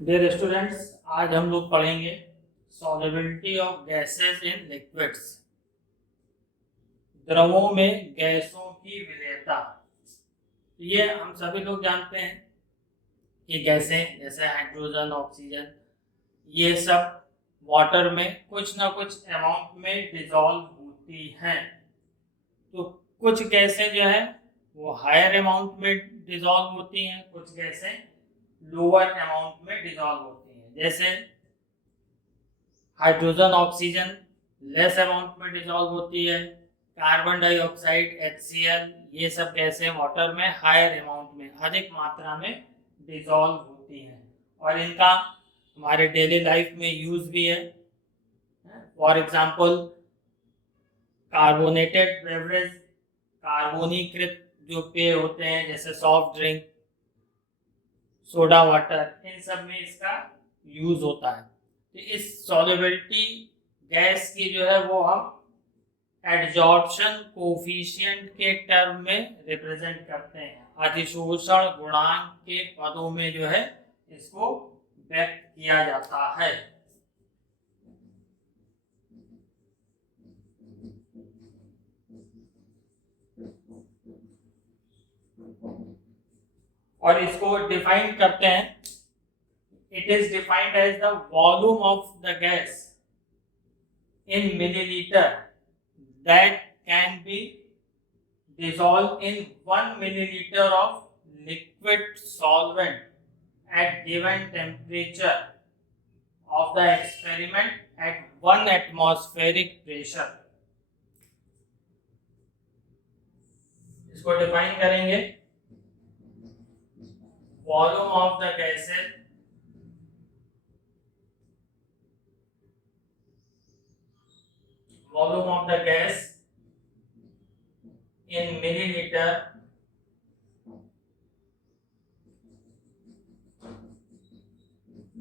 Dear students, आज हम लोग पढ़ेंगे solubility of gases in liquids. द्रवों में गैसों की विलेयता। ये हम सभी लोग जानते हैं कि गैसें जैसे हाइड्रोजन, ऑक्सीजन, ये सब वाटर में कुछ ना कुछ अमाउंट में डिसॉल्व होती हैं। तो कुछ गैसें जो है वो हायर अमाउंट में डिसॉल्व होती हैं, कुछ गैसें लोअर अमाउंट में डिसॉल्व होती हैं। जैसे हाइड्रोजन, ऑक्सीजन लेस अमाउंट में डिसॉल्व होती है। कार्बन डाइऑक्साइड, HCl, ये सब गैसें वाटर में हायर अमाउंट में, अधिक मात्रा में डिसॉल्व होती हैं और इनका हमारे डेली लाइफ में यूज भी है। फॉर एग्जांपल कार्बोनेटेड बेवरेज, कार्बोनीकृत जो पेय होते हैं जैसे सॉफ्ट ड्रिंक, सोडा वाटर, इन सब में इसका यूज होता है। तो इस सॉल्युबिलिटी गैस की जो है वो हम एडजॉर्प्शन कोफिशिएंट के टर्म में रिप्रेजेंट करते हैं। अधिशोषण गुणांक के पदों में जो है इसको व्यक्त किया जाता है। और इसको डिफाइन करते हैं, it is defined as the volume of the gas in milliliter that can be dissolved in 1 milliliter of liquid solvent at given temperature of the experiment at 1 atmospheric pressure। इसको डिफाइन करेंगे, volume of the gases volume of the gas in milliliter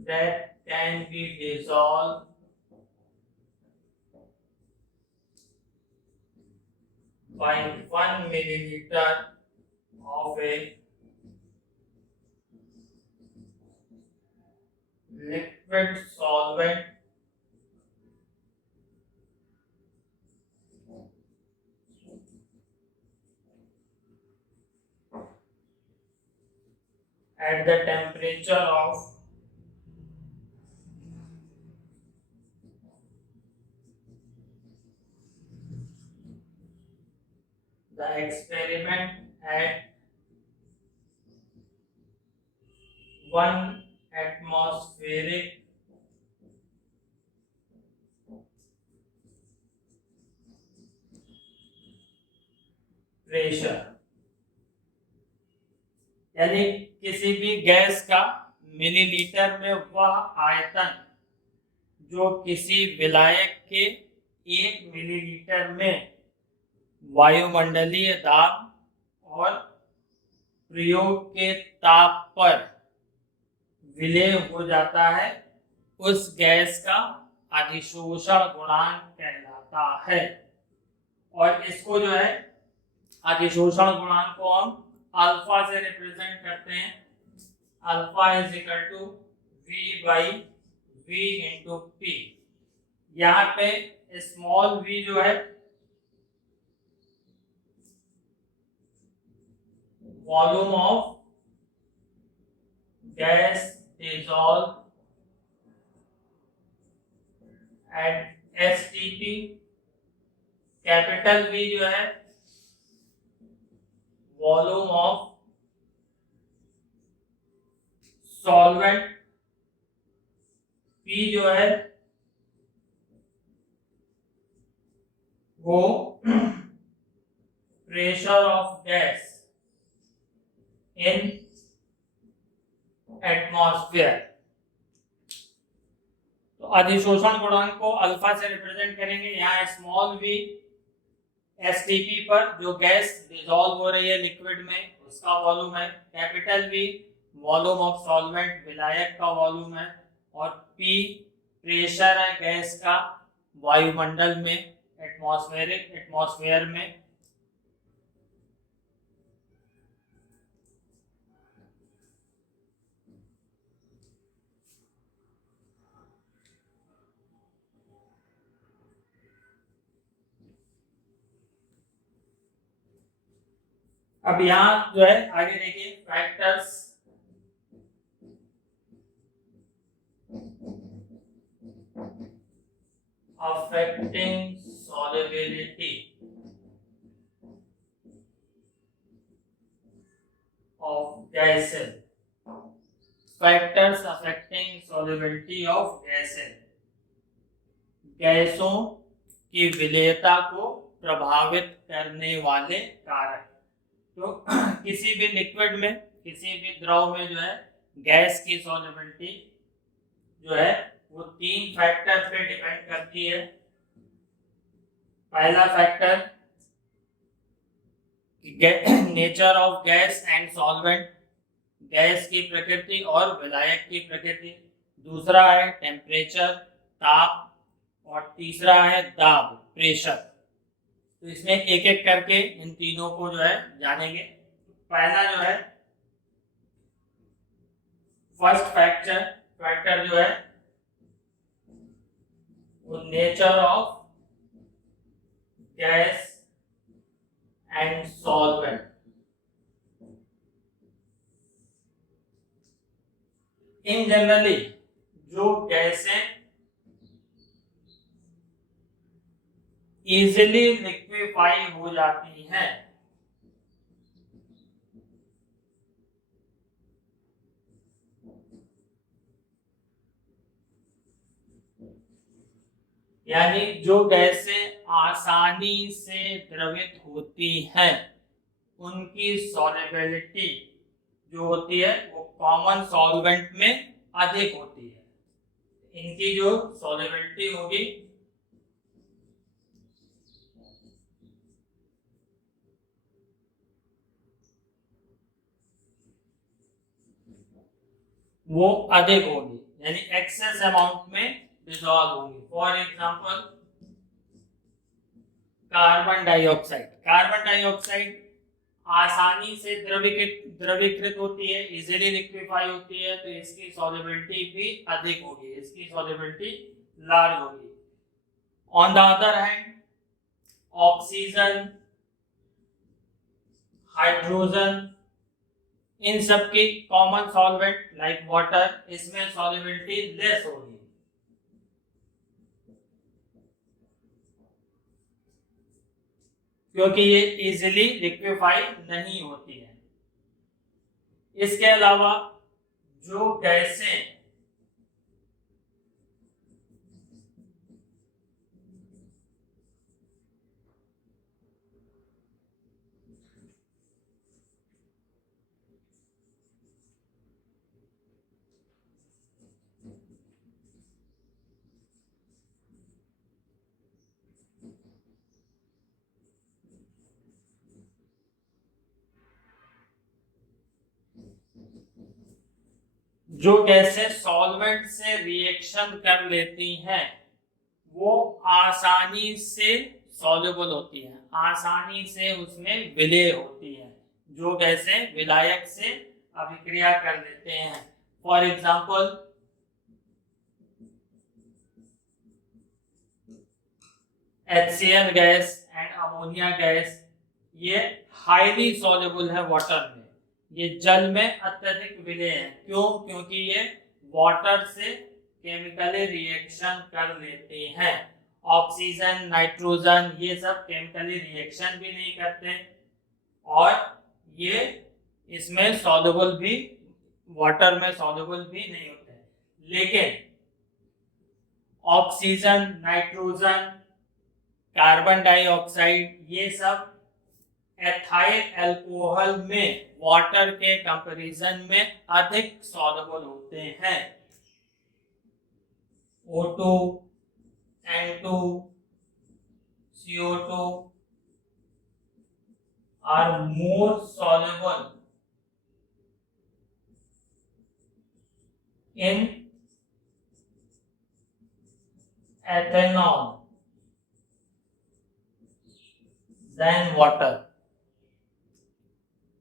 that can be dissolved by 1 milliliter of a liquid solvent at the temperature of the experiment at 1 atmospheric pressure. यानी किसी भी gas का millilitre में वह आयतन जो किसी विलायक के 1 मिलीलीटर में वायुमंडलीय दाब और प्रयोग के ताप पर विलय हो जाता है, उस गैस का अधिशोषण गुणांक कहलाता है। और इसको जो है अधिशोषण गुणांक को हम अल्फा से रिप्रेजेंट करते हैं। Alpha is equal to V by V into P। यहाँ पे स्मॉल v जो है volume of gas dissolved at STP, capital V जो है वॉल्यूम ऑफ सॉल्वेंट, P जो है वो pressure of gas in atmosphere. तो अधिशोषण गुणांक को अल्फा से रिप्रेजेंट करेंगे। यहाँ स्मॉल v STP पर जो गैस डिसॉल्व हो रही है लिक्विड में उसका वॉल्यूम है, capital V volume of solvent विलायक का वॉल्यूम है, और P प्रेशर है गैस का वायुमंडल में, एटमॉस्फेयर में। अब यहाँ जो है आगे देखिए factors affecting solubility of gases. Factors affecting solubility of gases. गैसों की विलेयता को प्रभावित करने वाले कारक। तो किसी भी लिक्विड में, किसी भी द्रव में जो है गैस की सॉल्युबिलिटी जो है वो 3 फैक्टर पे डिपेंड करती है। पहला factor nature of gas and solvent, gas की प्रकृति और विलायक की प्रकृति। दूसरा है टेम्परेचर, ताप, और तीसरा है दाब, प्रेशर। तो इसमें एक एक करके इन तीनों को जो है जानेंगे। पहला जो है फर्स्ट फैक्टर जो है वो nature of gas and solvent. In generally जो गैसें इजिली लिक्विफाई हो जाती हैं, यानी जो गैसें आसानी से द्रवित होती हैं उनकी सॉल्युबिलिटी जो होती है वो कॉमन सॉल्वेंट में अधिक होती है। इनकी जो सॉल्युबिलिटी होगी वो अधिक होगी, यानी एक्सेस अमाउंट में डिसॉल्व होगी। फॉर एग्जांपल कार्बन डाइऑक्साइड आसानी से द्रवीकृत होती है, इजीली लिक्विफाई होती है, तो इसकी सॉल्युबिलिटी भी अधिक होगी, इसकी सॉल्युबिलिटी लार्ज होगी। On the other hand oxygen, hydrogen, इन सब की कॉमन सॉल्वेंट लाइक वाटर, इसमें सॉल्युबिलिटी लेस होगी। क्योंकि ये इजीली लिक्विफाई नहीं होती है। इसके अलावा जो गैसें जो गैसें सॉल्वेंट से रिएक्शन कर लेती हैं वो आसानी से सॉल्युबल होती हैं, आसानी से उसमें विलय होती हैं। जो गैसें विलायक से अभिक्रिया कर लेते हैं, for example HCl gas and ammonia gas, ये हाईली सॉल्युबल है वाटर में, ये जल में अत्यधिक विलय है। क्यों? क्योंकि ये वाटर से केमिकली रिएक्शन कर लेते हैं। ऑक्सीजन, नाइट्रोजन, ये सब केमिकली रिएक्शन भी नहीं करते और ये इसमें सॉल्युबल भी, वाटर में सॉल्युबल भी नहीं होते। लेकिन ऑक्सीजन, नाइट्रोजन, कार्बन डाइऑक्साइड, ये सब एथाइल अल्कोहल में वाटर के कंपैरिजन में अधिक सॉल्युबल होते हैं। O2, N2, CO2 are more soluble in ethanol than water।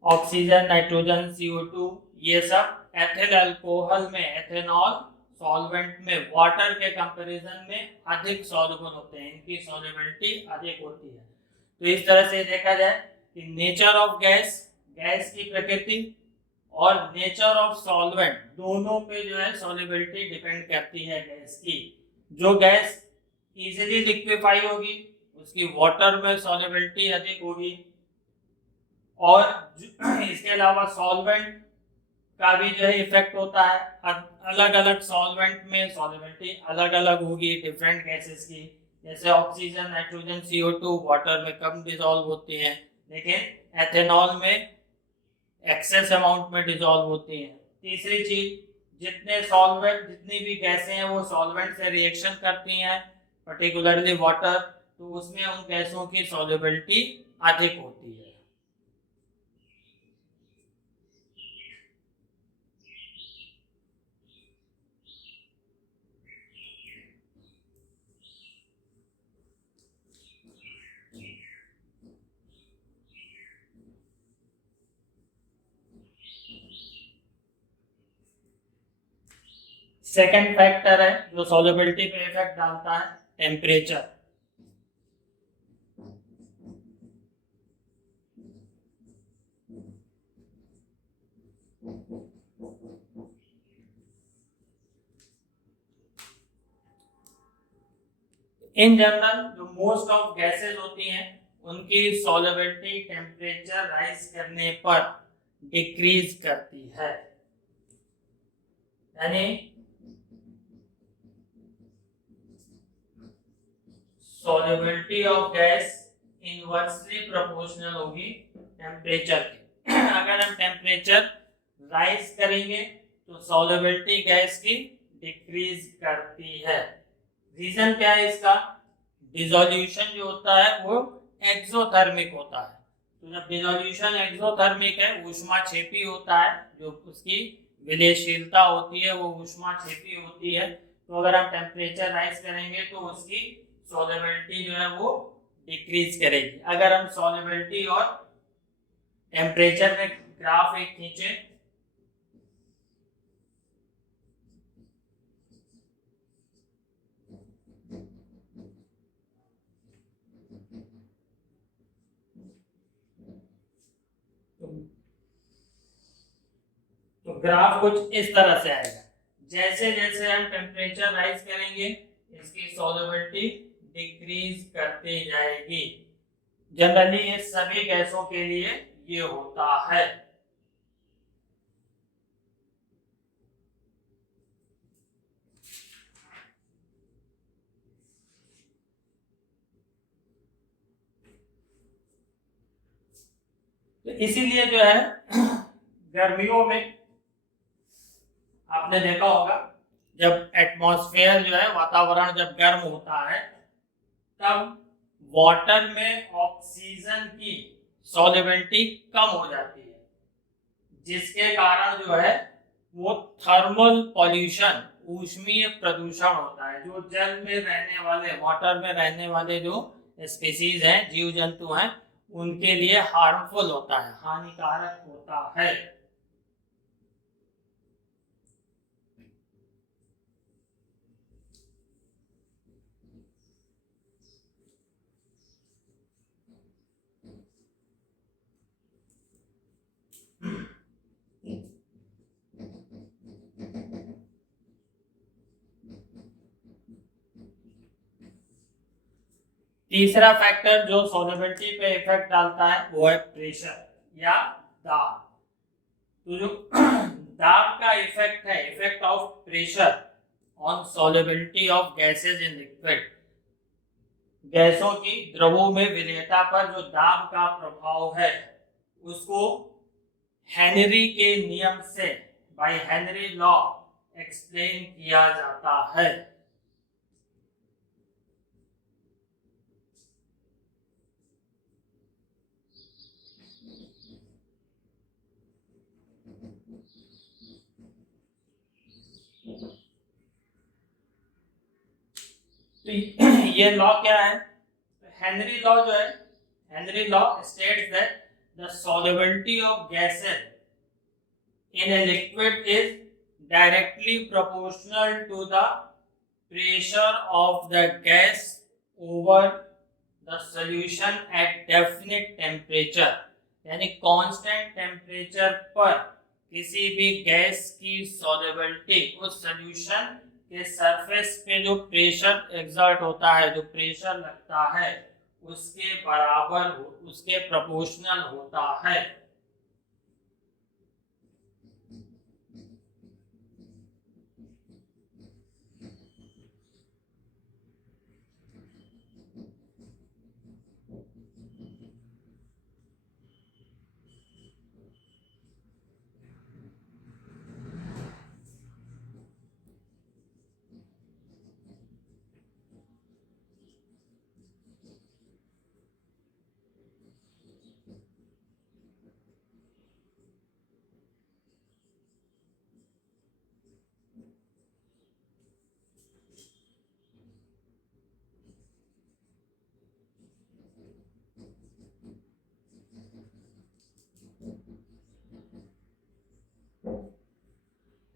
Oxygen, nitrogen, CO2 ये सब एथिल अल्कोहल में, एथेनॉल सॉल्वेंट में वाटर के कंपैरिजन में अधिक सॉल्युबल होते हैं, इनकी सॉल्युबिलिटी अधिक होती है। तो इस तरह से देखा जाए कि नेचर ऑफ गैस गैस की प्रकृति और नेचर ऑफ सॉल्वेंट, दोनों पे जो है सॉल्युबिलिटी डिपेंड करती है गैस की। जो गैस इजीली लिक्विफाई होगी उसकी वाटर में सॉल्युबिलिटी अधिक होगी, और इसके अलावा सॉल्वेंट का भी जो है इफेक्ट होता है। अलग अलग सॉल्वेंट में सॉल्युबिलिटी अलग अलग होगी डिफरेंट गैसेस की, जैसे ऑक्सीजन, नाइट्रोजन, CO2 वाटर में कम डिसॉल्व होती हैं, लेकिन एथेनॉल में एक्सेस अमाउंट में डिसॉल्व होती हैं। तीसरी चीज, जितनी भी गैसें हैं वो सॉल्वेंट से रिएक्शन करती हैं, पर्टिकुलरली वाटर, तो उसमें उन गैसों की सॉल्युबिलिटी अधिक होती है। सेकेंड फैक्टर है जो सॉल्युबिलिटी पे इफेक्ट डालता है, टेम्परेचर। इन जनरल जो मोस्ट ऑफ गैसेस होती हैं उनकी सॉल्युबिलिटी टेम्परेचर राइज करने पर डिक्रीज करती है, यानी solubility of gas inversely proportional होगी टेम्परेचर के। अगर हम टेम्परेचर राइज करेंगे तो सॉल्युबिलिटी गैस की डिक्रीज करती है। रीजन क्या है इसका? डिसोल्यूशन जो होता है वो एक्सोथर्मिक होता है। तो जब डिसोल्यूशन एक्सोथर्मिक है, ऊष्माक्षेपी होता है, जो उसकी विलयशीलता होती है वो ऊष्माक्षेपी होती है, तो अगर हम टेम्परेचर राइज करेंगे तो उसकी सॉल्युबिलिटी जो है वो डिक्रीज करेगी। अगर हम सॉल्युबिलिटी और टेम्परेचर में ग्राफ एक खींचे तो ग्राफ कुछ इस तरह से आएगा। जैसे जैसे हम टेम्परेचर राइज करेंगे इसकी सॉल्युबिलिटी डिक्रीज करती जाएगी। जनरली ये सभी गैसों के लिए ये होता है। तो इसीलिए जो है गर्मियों में आपने देखा होगा जब एटमॉस्फेयर जो है, वातावरण जब गर्म होता है, तब वाटर में ऑक्सीजन की सॉल्युबिलिटी कम हो जाती है, जिसके कारण जो है वो थर्मल पॉल्यूशन, ऊष्मीय प्रदूषण होता है। जो जल में रहने वाले, वाटर में रहने वाले जो स्पीसीज हैं, जीव जंतु हैं, उनके लिए हार्मफुल होता है, हानिकारक होता है। तीसरा फैक्टर जो सॉल्युबिलिटी पे इफेक्ट डालता है वो है प्रेशर या दाब। तो जो दाब का इफेक्ट है, effect of pressure on solubility of gases in liquid, गैसों की द्रवों में विलयता पर जो दाब का प्रभाव है उसको हेनरी के नियम से, बाय हेनरी लॉ, एक्सप्लेन किया जाता है। तो ये लॉ क्या है? हेनरी लॉ जो है, Henry law states that the solubility of gases in a liquid is directly proportional to the pressure of the gas over the solution at definite temperature। यानी कांस्टेंट टेम्परेचर पर किसी भी gas की solubility उस solution के surface पे जो pressure exert होता है, जो प्रेशर लगता है, उसके बराबर, उसके प्रोपोर्शनल होता है।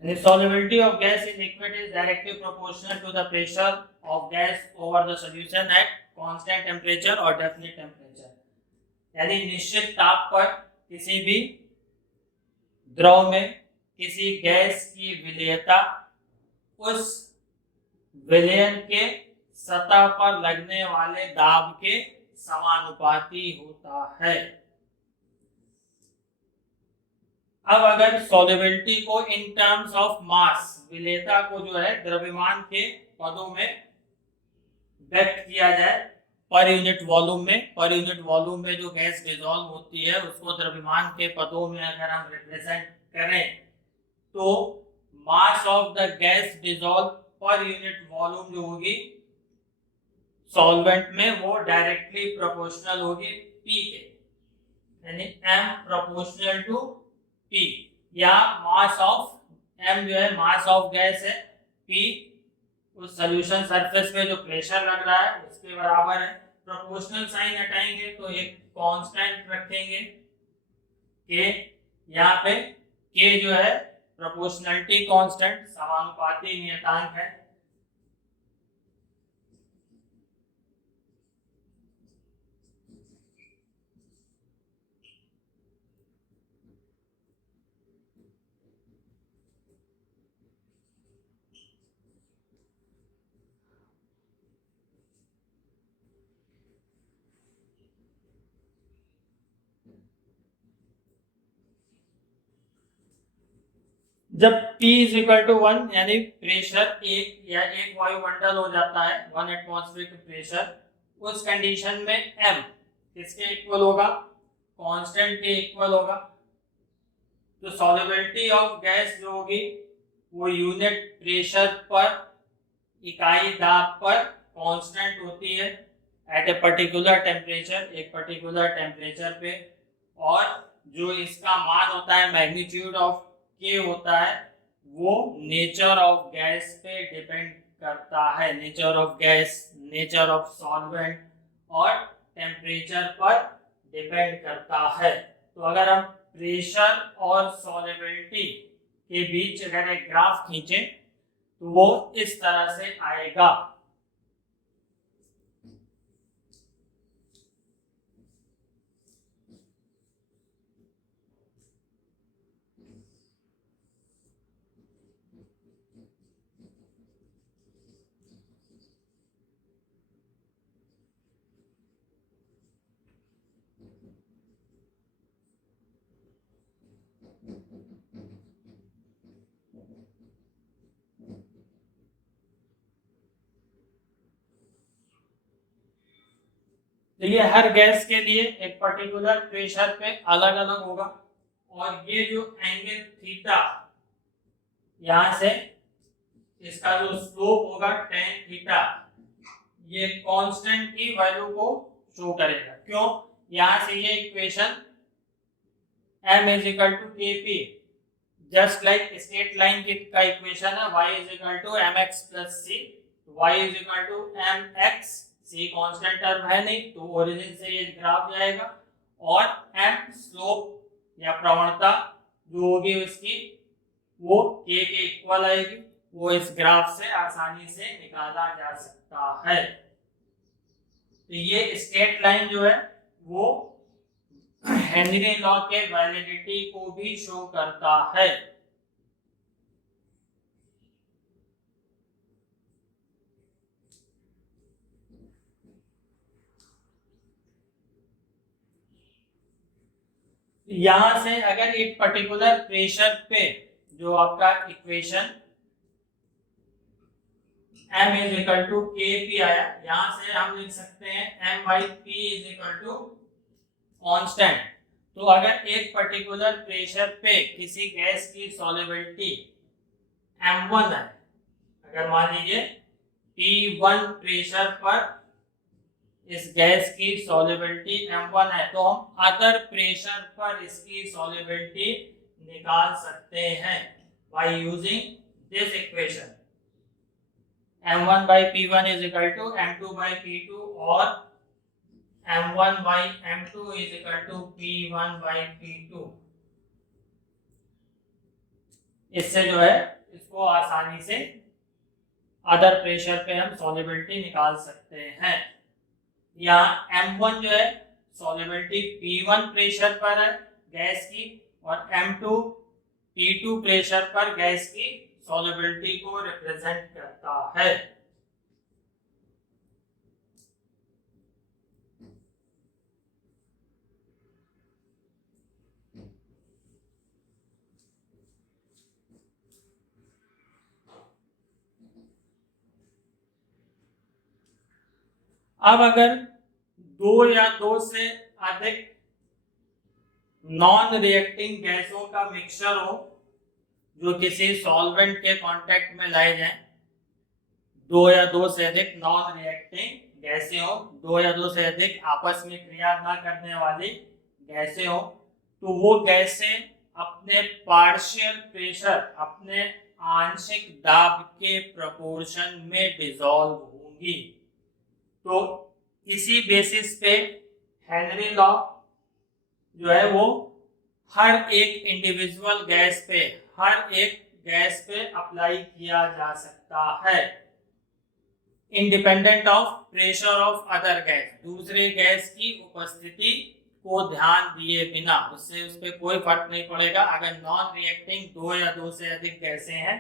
The solubility of gas in liquid is directly proportional to the pressure of gas over the solution at constant temperature or definite temperature. यानी निश्चित ताप पर किसी भी द्रव में किसी गैस की विलेयता उस विलयन के सतह पर लगने वाले दाब के समानुपाती होता है। अब अगर सॉल्युबिलिटी को इन टर्म्स ऑफ मास, विलेयता को जो है द्रव्यमान के पदों में व्यक्त किया जाए, पर यूनिट वॉल्यूम में जो गैस डिसॉल्व होती है उसको द्रव्यमान के पदों में अगर हम रिप्रेजेंट करें तो mass of the gas dissolve per unit volume जो होगी सॉल्वेंट में वो डायरेक्टली प्रोपोर्शनल होगी P के, यानी M प्रोपोर्शनल टू P, या मास ऑफ M जो है मास ऑफ गैस है, P उस सॉल्यूशन सरफेस पे जो प्रेशर लग रहा है उसके बराबर है। प्रोपोर्शनल साइन हटाएंगे तो एक कांस्टेंट रखेंगे K, यहाँ पे K जो है प्रोपोर्शनलिटी कांस्टेंट, समानुपाती नियतांक है। जब P इज इक्वल टू 1 यानी प्रेशर एक या एक वायुमंडल हो जाता है, 1 एटमॉस्फेरिक प्रेशर, उस कंडीशन में M किसके इक्वल होगा? कांस्टेंट के इक्वल होगा। तो सॉल्युबिलिटी ऑफ गैस जो होगी वो यूनिट प्रेशर पर, इकाई दाब पर कांस्टेंट होती है एट ए पर्टिकुलर टेम्परेचर, एक पर्टिकुलर टेम्परेचर पे, और जो इसका मान होता है मैग्नीट्यूड ऑफ के होता है वो नेचर ऑफ गैस पे डिपेंड करता है, nature of gas, nature of solvent और टेम्परेचर पर डिपेंड करता है। तो अगर हम प्रेशर और सॉल्युबिलिटी के बीच अगर एक ग्राफ खींचें तो वो इस तरह से आएगा। देखिए हर गैस के लिए एक पर्टिकुलर प्रेशर पे अलग अलग होगा, और ये जो एंगल थीटा यहां से इसका जो स्लोप होगा tan थीटा, ये कांस्टेंट की वैल्यू को शो करेगा। क्यों? यहां से ये equation m is equal to kp, just like straight line की का इक्वेशन है y is equal to mx plus c, y is equal to mx, c constant term है नहीं तो ओरिजिन से ये ग्राफ जाएगा, और m स्लोप या प्रवणता जो होगी उसकी वो k के इक्वल आएगी, वो इस ग्राफ से आसानी से निकाला जा सकता है। तो ये स्ट्रेट लाइन जो है वो हेनरी लॉ के वैलिडिटी को भी शो करता है। यहां से अगर एक पर्टिकुलर प्रेशर पे जो आपका equation m is equal to K P आया, यहां से हम लिख सकते हैं m बाई पी इज इक्वल टू कांस्टेंट। तो अगर एक पर्टिकुलर प्रेशर पे किसी गैस की सॉल्युबिलिटी m1 है, अगर मान लीजिए P1 प्रेशर पर इस गैस की सॉल्युबिलिटी m1 है, तो हम अदर प्रेशर पर इसकी सॉल्युबिलिटी निकाल सकते हैं by using this equation m1 by p1 is equal to m2 by p2 और m1 by m2 is equal to p1 by p2। इससे जो है इसको आसानी से अदर प्रेशर पे हम सॉल्युबिलिटी निकाल सकते हैं। यहाँ m1 जो है सॉल्युबिलिटी p1 प्रेशर पर है गैस की, और m2 p2 प्रेशर पर गैस की सॉल्युबिलिटी को रिप्रेजेंट करता है। अब अगर दो या दो से अधिक नॉन रिएक्टिंग गैसों का मिक्सचर हो जो किसी सॉल्वेंट के कांटेक्ट में लाए जाएं, दो या दो से अधिक नॉन रिएक्टिंग गैसें हो, दो या दो से अधिक आपस में क्रिया न करने वाली गैसें हो, तो वो गैसें अपने पार्शियल प्रेशर, अपने आंशिक दाब के प्रोपोर्शन में डिसॉल्व होंगी। तो इसी बेसिस पे हेनरी लॉ जो है वो हर एक इंडिविजुअल गैस पे, हर एक गैस पे अप्लाई किया जा सकता है, independent of pressure of other gas, दूसरे गैस की उपस्थिति को ध्यान दिए बिना, उससे उस पर कोई फर्क नहीं पड़ेगा। अगर नॉन रिएक्टिंग दो या दो से अधिक गैसें हैं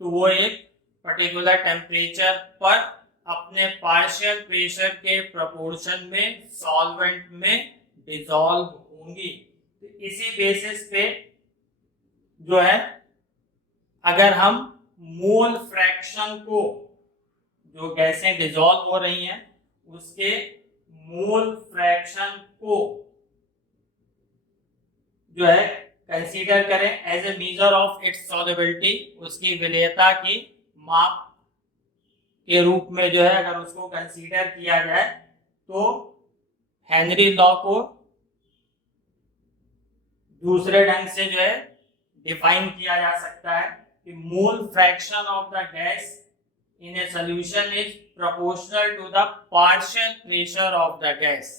तो वो एक पर्टिकुलर टेम्परेचर पर अपने पार्शियल प्रेशर के प्रोपोर्शन में सॉल्वेंट में डिसॉल्व होंगी। तो इसी बेसिस पे जो है अगर हम मोल फ्रैक्शन को, जो गैसें डिसॉल्व हो रही हैं उसके मोल फ्रैक्शन को जो है कंसीडर करें as a measure of its solubility, उसकी विलेयता की माप के रूप में जो है अगर उसको कंसीडर किया जाए, तो हेनरी लॉ को दूसरे ढंग से जो है डिफाइन किया जा सकता है कि mole fraction of the gas in a solution is proportional to the partial pressure of the gas।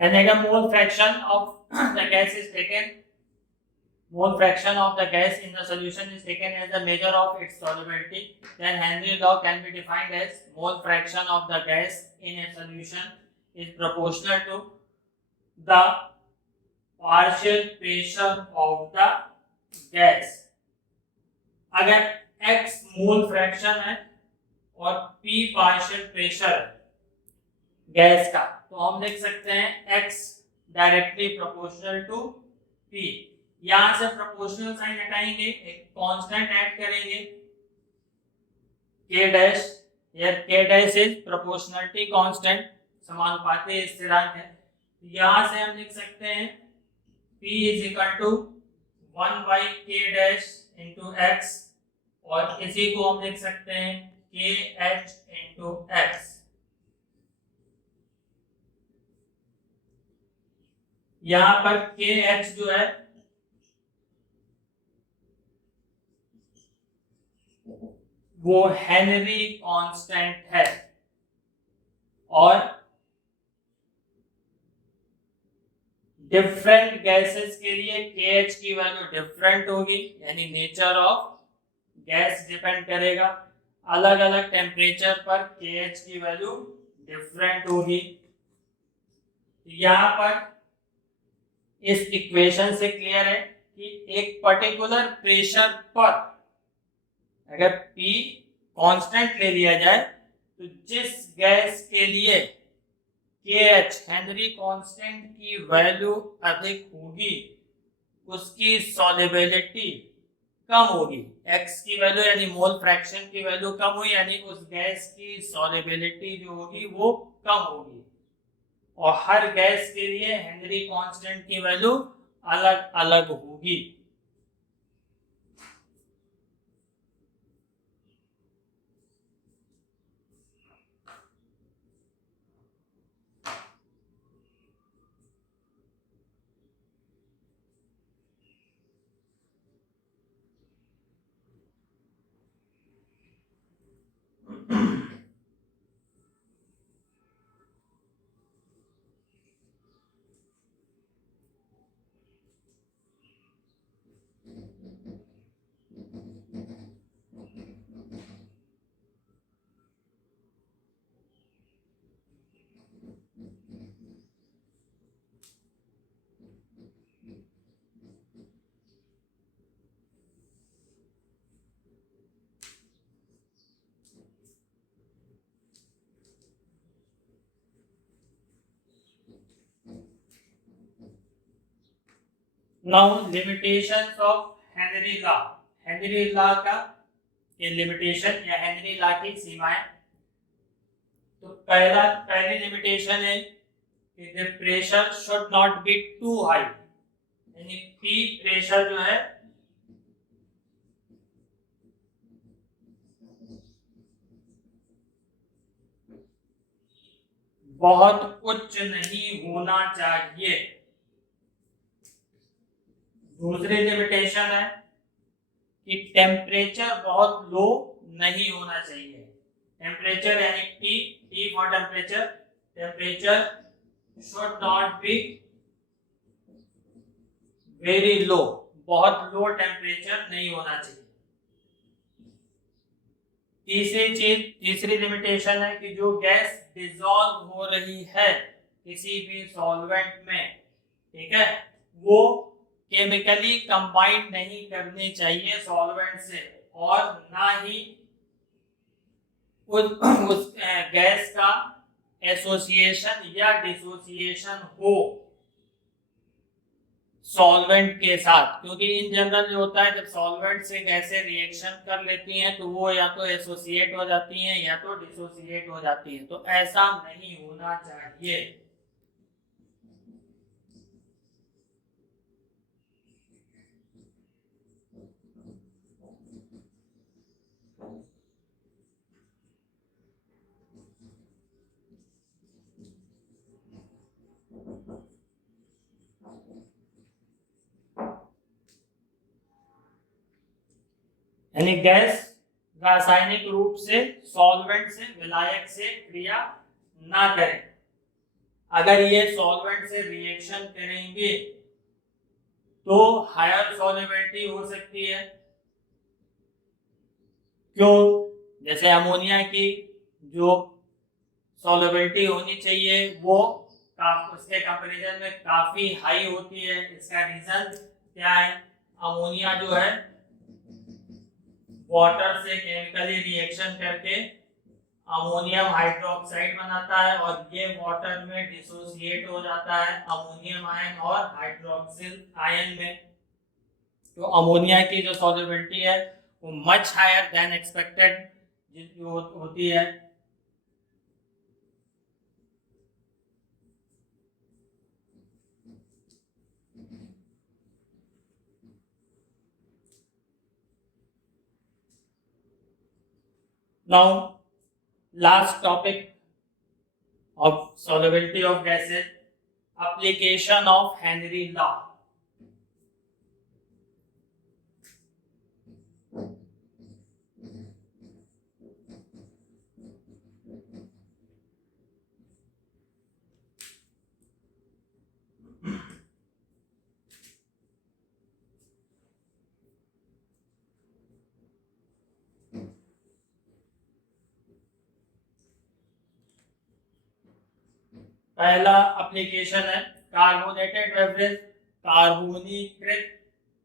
And again, mole fraction of the gas is taken. Mole fraction of the gas in the solution is taken as a measure of its solubility. Then Henry law can be defined as mole fraction of the gas in a solution is proportional to the partial pressure of the gas. अगर x mole fraction है और p partial pressure है gas का, तो हम लिख सकते हैं x directly proportional to p. यहां से प्रोपोर्शनल साइन हटाएंगे, एक कांस्टेंट ऐड करेंगे k dash. Here k dash is proportionality constant, समानुपाती स्थिरांक है. यहां से हम लिख सकते हैं p इज इक्वल टू 1 by k dash into x, और इसी को हम लिख सकते हैं kh into x. यहां पर kh जो है वो हेनरी कांस्टेंट है, और डिफरेंट गैसेस के लिए kh की वैल्यू डिफरेंट होगी, यानी नेचर ऑफ गैस डिपेंड करेगा. अलग अलग टेम्परेचर पर kh की वैल्यू डिफरेंट होगी. यहाँ पर इस इक्वेशन से क्लियर है कि एक पर्टिकुलर प्रेशर पर अगर P कांस्टेंट ले लिया जाए तो जिस गैस के लिए KH हेनरी कांस्टेंट की वैल्यू अधिक होगी उसकी सॉल्युबिलिटी कम होगी. X की वैल्यू यानी मोल फ्रैक्शन की वैल्यू कम हुई, यानी उस गैस की सॉल्युबिलिटी जो होगी वो कम होगी. और हर गैस के लिए हेनरी कांस्टेंट की वैल्यू अलग अलग होगी. Now limitations of Henry law. Henry law का ये लिमिटेशन या हेनरी लॉ की सीमाएं. तो पहली लिमिटेशन है कि the pressure should not be too high, यानी P प्रेशर जो है बहुत उच्च नहीं होना चाहिए. दूसरी लिमिटेशन है कि टेम्परेचर बहुत लो नहीं होना चाहिए. टेम्परेचर यानी T for temperature, temperature should not be very low, बहुत लो टेम्परेचर नहीं होना चाहिए. तीसरी लिमिटेशन है कि जो गैस डिसॉल्व हो रही है किसी भी सॉल्वेंट में, ठीक है, वो केमिकली कंबाइन नहीं करनी चाहिए सॉल्वेंट से, और ना ही उस गैस का एसोसिएशन या डिसोसिएशन हो सॉल्वेंट के साथ. क्योंकि इन जनरल जो होता है जब सॉल्वेंट से गैसें रिएक्शन कर लेती हैं तो वो या तो एसोसिएट हो जाती हैं या तो डिसोसिएट हो जाती हैं. तो ऐसा नहीं होना चाहिए. यानी गैस रासायनिक रूप से सॉल्वेंट से विलायक से क्रिया ना करें. अगर ये सॉल्वेंट से रिएक्शन करेंगे तो हायर सॉल्युबिलिटी हो सकती है। क्यों? जैसे अमोनिया की जो सॉल्युबिलिटी होनी चाहिए वो उसके कंपैरिजन में काफी हाई होती है। इसका रीजन क्या है? अमोनिया जो है वाटर से केमिकली रिएक्शन करके अमोनियम हाइड्रोक्साइड बनाता है और ये वाटर में डिसोसिएट हो जाता है अमोनियम आयन और हाइड्रोक्सिल आयन में। तो अमोनिया की जो सॉल्युबिलिटी है वो मच हायर देन एक्सपेक्टेड होती है। Now, last topic of solubility of gases, application of Henry law. पहला एप्लीकेशन है कार्बोनेटेड बेवरेज, कार्बोनीकृत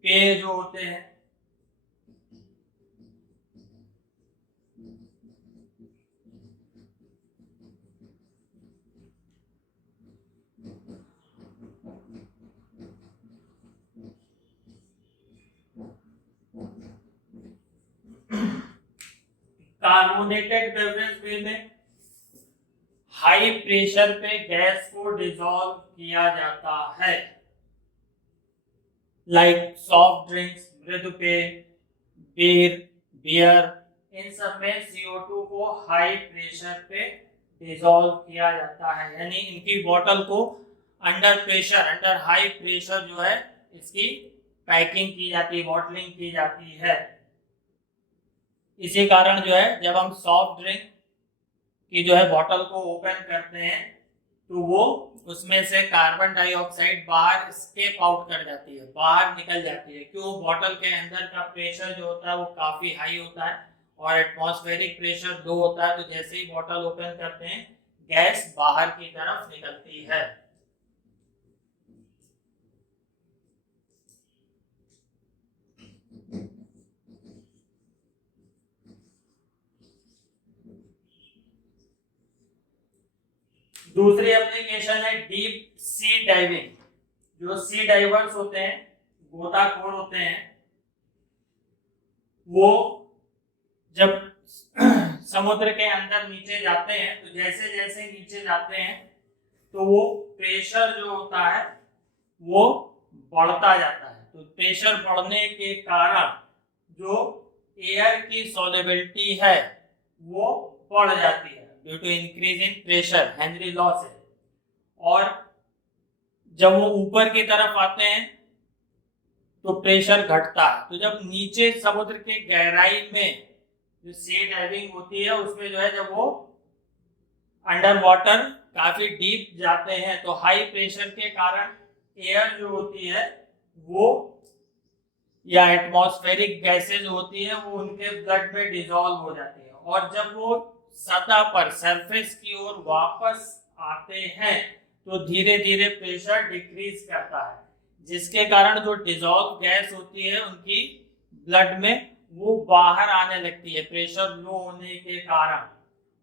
पेय जो होते हैं। कार्बोनेटेड बेवरेज में हाई प्रेशर पे गैस को डिसॉल्व किया जाता है, लाइक सॉफ्ट ड्रिंक्स, मृदु पेय, बियर, इन सब में CO2 को हाई प्रेशर पे डिसॉल्व किया जाता है। यानी इनकी बॉटल को under pressure, under high pressure जो है इसकी पैकिंग की जाती है, बॉटलिंग की जाती है। इसी कारण जो है जब हम सॉफ्ट ड्रिंक की जो है बॉटल को ओपन करते हैं तो वो उसमें से कार्बन डाइऑक्साइड बाहर स्केप आउट कर जाती है, बाहर निकल जाती है। क्यों? बॉटल के अंदर का प्रेशर जो होता है वो काफी हाई होता है और एटमॉस्फेरिक प्रेशर लो होता है। तो जैसे ही बॉटल ओपन करते हैं गैस बाहर की तरफ निकलती है। दूसरी एप्लीकेशन है डीप सी डाइविंग। जो सी डाइवर्स होते हैं, गोताखोर होते हैं, वो जब समुद्र के अंदर नीचे जाते हैं तो जैसे जैसे नीचे जाते हैं तो वो प्रेशर जो होता है वो बढ़ता जाता है। तो प्रेशर बढ़ने के कारण जो एयर की सॉल्युबिलिटी है वो बढ़ जाती है due to increase in pressure, Henry law से। और जब वो ऊपर की तरफ आते हैं तो प्रेशर घटता है। तो जब नीचे समुद्र के गहराई में जो सी डाइविंग होती है उसमें जो है जब वो अंडर वाटर काफी डीप जाते हैं तो हाई प्रेशर के कारण एयर जो होती है वो या एटमॉस्फेरिक गैसेज होती है वो उनके ब्लड में डिसॉल्व हो जाती है। और जब वो सतह पर, सरफेस की ओर वापस आते हैं तो धीरे धीरे प्रेशर डिक्रीज करता है, जिसके कारण जो डिसॉल्व गैस होती है उनकी ब्लड में वो बाहर आने लगती है प्रेशर लो होने के कारण।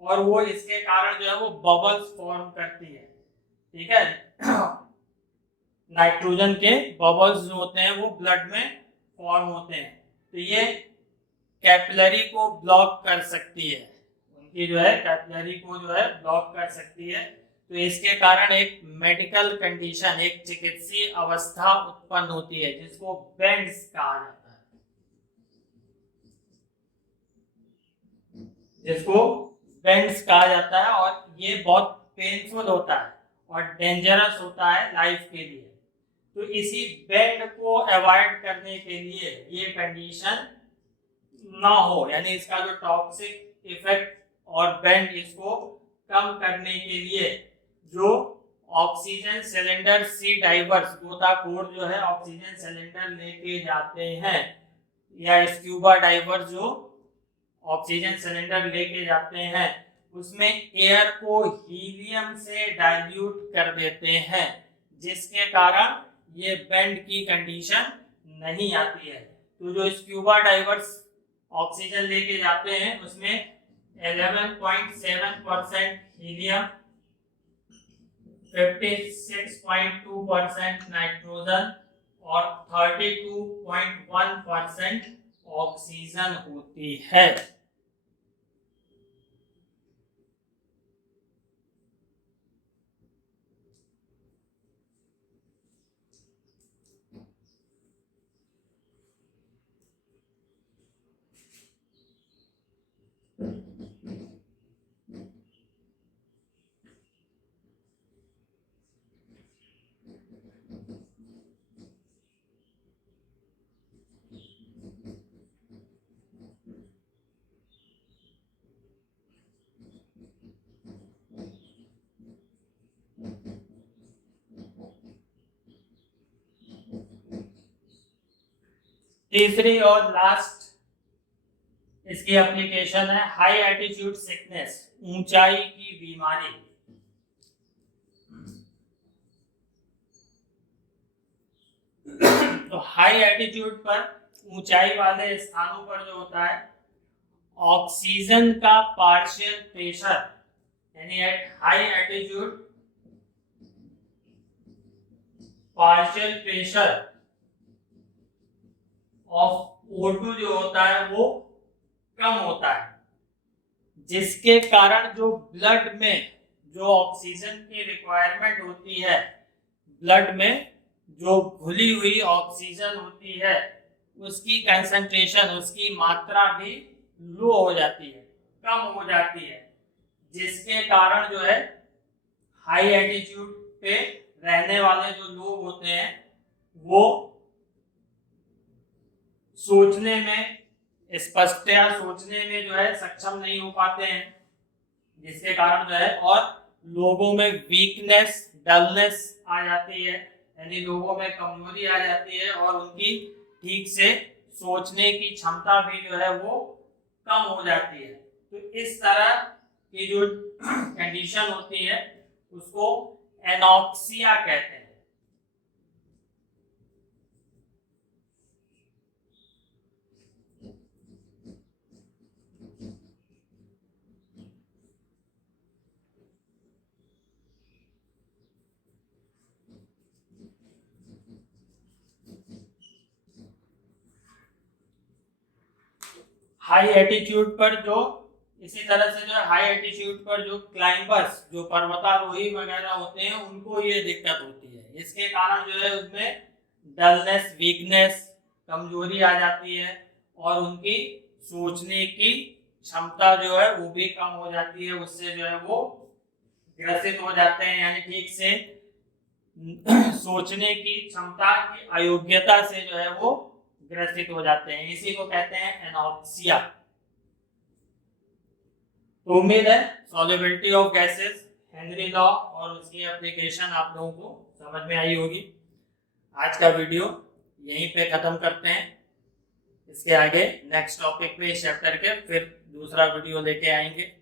और वो इसके कारण जो है वो बबल्स फॉर्म करती है। ठीक है, नाइट्रोजन के बबल्स जो होते हैं वो ब्लड में फॉर्म होते हैं। तो ये कैपिलरी को ब्लॉक कर सकती है, उनकी जो है कैपिलरी को जो है ब्लॉक कर सकती है। तो इसके कारण एक मेडिकल कंडीशन, एक चिकित्सीय अवस्था उत्पन्न होती है जिसको बेंड्स कहा जाता है, जिसको बेंड्स कहा जाता है। और ये बहुत पेनफुल होता है और डेंजरस होता है लाइफ के लिए। तो इसी बेंड को अवॉइड करने के लिए ये कंडीशन ना हो, यानी इसका जो टॉक्सिक इफेक्ट और बेंड इसको कम करने के लिए जो ऑक्सीजन सिलेंडर सी डाइवर्स गोताखोर जो है ऑक्सीजन सिलेंडर लेके जाते हैं, या स्क्यूबा डाइवर्स जो ऑक्सीजन सिलेंडर लेके जाते हैं, उसमें एयर को हीलियम से डाइल्यूट कर देते हैं, जिसके कारण ये बेंड की कंडीशन नहीं आती है। तो जो स्क्यूबा डाइवर्स ऑक्सीजन लेके जाते हैं उसमें 11.7% हीलियम, 56.2% नाइट्रोजन और 32.1% ऑक्सीजन होती है। तीसरी और लास्ट इसकी एप्लीकेशन है हाई एल्टीट्यूड सिकनेस, ऊंचाई की बीमारी। तो हाई एल्टीट्यूड पर, ऊंचाई वाले स्थानों पर जो होता है ऑक्सीजन का पार्शियल प्रेशर, यानी at high altitude partial pressure of O2 जो होता है वो कम होता है, जिसके कारण जो ब्लड में जो ऑक्सीजन की रिक्वायरमेंट होती है, ब्लड में जो घुली हुई ऑक्सीजन होती है उसकी कंसंट्रेशन, उसकी मात्रा भी लो हो जाती है, कम हो जाती है, जिसके कारण जो है हाई एल्टीट्यूड पे रहने वाले जो लोग होते हैं वो सोचने में, स्पष्टतया सोचने में जो है सक्षम नहीं हो पाते हैं, जिसके कारण जो है और लोगों में वीकनेस, डलनेस आ जाती है, यानी लोगों में कमजोरी आ जाती है और उनकी ठीक से सोचने की क्षमता भी जो है वो कम हो जाती है। तो इस तरह की जो कंडीशन होती है उसको एनॉक्सिया कहते हैं। हाई एल्टीट्यूड पर जो, इसी तरह से जो हाई एल्टीट्यूड पर जो क्लाइंबर्स, जो पर्वतारोही वगैरह होते हैं उनको ये दिक्कत होती है। इसके कारण जो है उसमें डलनेस, वीकनेस, कमजोरी आ जाती है और उनकी सोचने की क्षमता जो है वो भी कम हो जाती है, उससे जो है वो ग्रसित हो जाते हैं, यानी ठीक से सोचने की क्षमता की अयोग्यता से जो है वो ग्रसित हो जाते हैं। इसी को कहते हैं एनॉक्सिया। तो उम्मीद है solubility of gases, Henry law और उसकी एप्लीकेशन आप लोगों को समझ में आई होगी। आज का वीडियो यहीं पे खत्म करते हैं। इसके आगे नेक्स्ट टॉपिक पे इस चैप्टर के फिर दूसरा वीडियो लेके आएंगे।